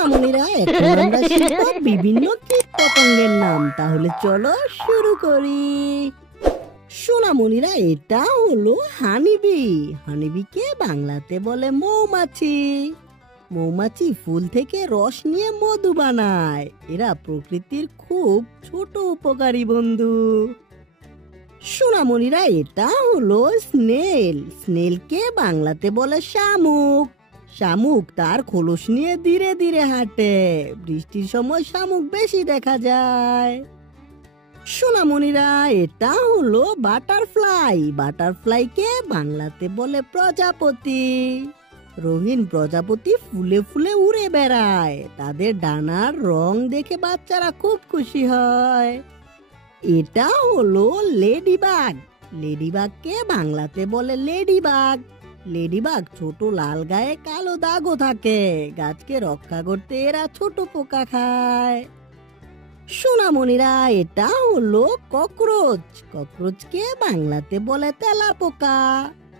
সোনামণিরা, এখন আমরা শিখব বিভিন্ন কীট পতঙ্গের নাম। তাহলে চলো শুরু করি। সোনামণিরা, এটা হলো হানিবি। হানিবিকে বাংলাতে বলে মৌমাছি। মৌমাছি ফুল থেকে রস নিয়ে মধু বানায়। এরা প্রকৃতির খুব ছোট উপকারী বন্ধু। সোনামণিরা, এটা হলো স্নেল। স্নেলকে বাংলাতে বলে শামুক। শামুক তার খোলস নিয়ে ধীরে ধীরে হাঁটে। বৃষ্টির সময় শামুক বেশি দেখা যায়। সোনামণিরা, এটা হলো বাটারফ্লাই। বাটারফ্লাইকে বাংলাতে বলে প্রজাপতি। রঙিন প্রজাপতি ফুলে ফুলে উড়ে বেড়ায়। তাদের ডানার রং দেখে বাচ্চারা খুব খুশি হয়। এটা হলো লেডিবাগ। লেডিবাগকে বাংলাতে বলে লেডিবাগ। লেডিবাগ ছোট লাল গায়ে কালো দাগও থাকে। গাছকে রক্ষা করতে এরা ছোট পোকা খায়। সোনামণিরা, এটা হলো ককরোচ। ককরোচকে বাংলাতে বলে তেলাপোকা।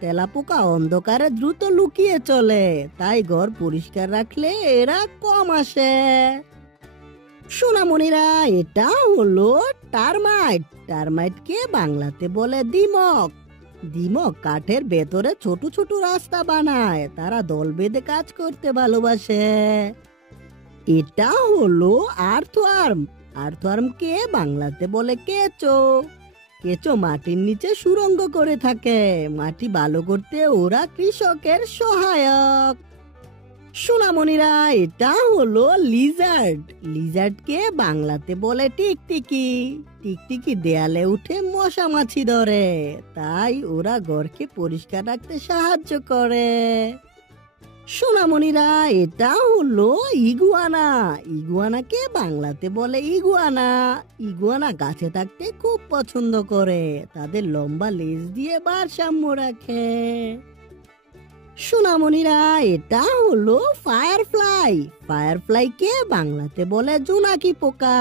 তেলাপোকা অন্ধকারে দ্রুত লুকিয়ে চলে, তাই ঘর পরিষ্কার রাখলে এরা কম আসে। সোনামণিরা, এটা হলো টারমাইট। টারমাইটকে বাংলাতে বলে দিমক। দিমক কাঠের ভেতরে ছোট ছোট রাস্তা বানায়। তারা দল বেঁধে কাজ করতে ভালোবাসে। এটা হলো আর্থওয়ার্ম। আর্থওয়ার্মকে বাংলাতে বলে কেঁচো। কেঁচো মাটির নিচে সুড়ঙ্গ করে থাকে। মাটি ভালো করতে ওরা কৃষকের সহায়ক। সোনামণিরা, এটা হলো লিজার্ড। লিজার্ডকে বাংলাতে বলে টিকটিকি। টিকটিকি দেয়ালে উঠে মশা মাছি ধরে, তাই ওরা ঘরকে পরিষ্কার রাখতে সাহায্য করে। সোনামণিরা, এটা হলো ইগুয়ানা। ইগুয়ানাকে বাংলাতে বলে ইগুয়ানা। ইগুয়ানা গাছে থাকতে খুব পছন্দ করে। তাদের লম্বা লেজ দিয়ে ভারসাম্য রাখে। সোনামণিরা, এটা হলো ফায়ারফ্লাই। ফায়ারফ্লাইকে বাংলাতে বলে জোনাকি পোকা।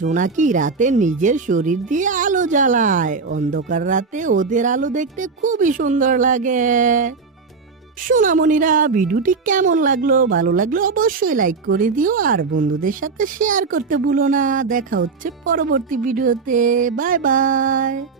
জোনাকি রাতে নিজের শরীর দিয়ে আলো জ্বালায়। অন্ধকার রাতে ওদের আলো দেখতে খুবই সুন্দর লাগে। সোনামণিরা, ভিডিওটি কেমন লাগলো? ভালো লাগলো অবশ্যই লাইক করে দিও, আর বন্ধুদের সাথে শেয়ার করতে ভুলো না। দেখা হচ্ছে পরবর্তী ভিডিওতে। Bye bye.